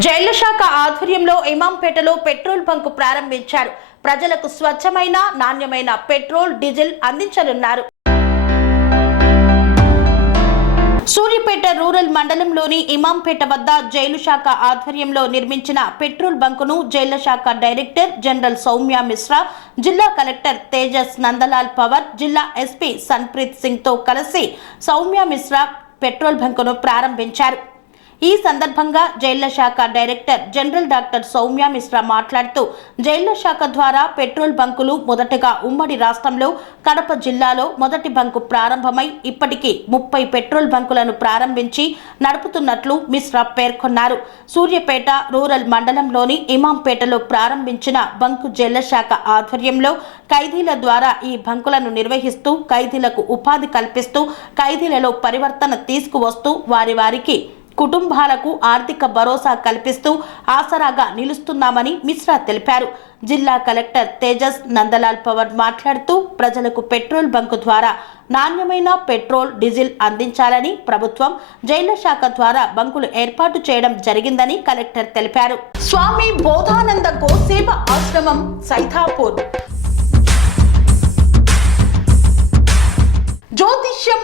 జైళ్ళ శాఖ ఆధ్వర్యంలో ఇమాంపేటలో petrol bunk ప్రారంభించారు. ప్రజలకు స్వచ్ఛమైన నాణ్యమైన పెట్రోల్ డీజిల్ అందించనున్నారు. సూర్యపేట రూరల్ మండలంలోని ఇమాంపేట వద్ద జైలు శాఖ ఆధ్వర్యంలో నిర్మించిన పెట్రోల్ బంకును జైళ్ళ శాఖ డైరెక్టర్ జనరల్ సౌమ్య మిశ్రా జిల్లా కలెక్టర్ తేజస్ నందలాల్ పవర్ జిల్లా ఎస్పీ సన్ప్రీత్ సింగ్తో కలిసి సౌమ్య మిశ్రా పెట్రోల్ బంకును ప్రారంభించారు. ఈ సందర్భంగా జైళ్ళ శాఖ director general doctor Soumya Mishra మాట్లాడుతూ జైళ్ళ శాఖ ద్వారా పెట్రోల్ బంకులు మొదటగా ఉమ్మడి రాష్ట్రంలో కడప జిల్లాలో మొదటి బంకు ప్రారంభమై ఇప్పటికీ ముప్పై పెట్రోల్ బంకులను ప్రారంభించి నడుపుతున్నట్లు మిశ్రా పేర్కొన్నారు. సూర్యపేట రూరల్ మండలంలోని ఇమాంపేటలో ప్రారంభించిన బంకు జైళ్ళ శాఖ ఆధ్వర్యంలో ఖైదీల ద్వారా ఈ బంకులను నిర్వహిస్తూ ఖైదీలకు ఉపాధి కల్పిస్తూ ఖైదీలలో పరివర్తన తీసుకువస్తూ వారి వారికి కుటుంబాలకు ఆర్థిక భరోసా కల్పిస్తూ ఆసరాగా నిలుస్తున్నామని మిశ్రా తెలిపారు. జిల్లా కలెక్టర్ తేజస్ నందలాల్ పవర్ మాట్లాడుతూ ప్రజలకు పెట్రోల్ బంకు ద్వారా నాణ్యమైన పెట్రోల్ డీజిల్ అందించాలని ప్రభుత్వం జైళ్ళ శాఖ ద్వారా బంకులు ఏర్పాటు చేయడం జరిగిందని కలెక్టర్ తెలిపారు. స్వామి బోధానంద గోసేవ ఆశ్రమం సైథాపూర్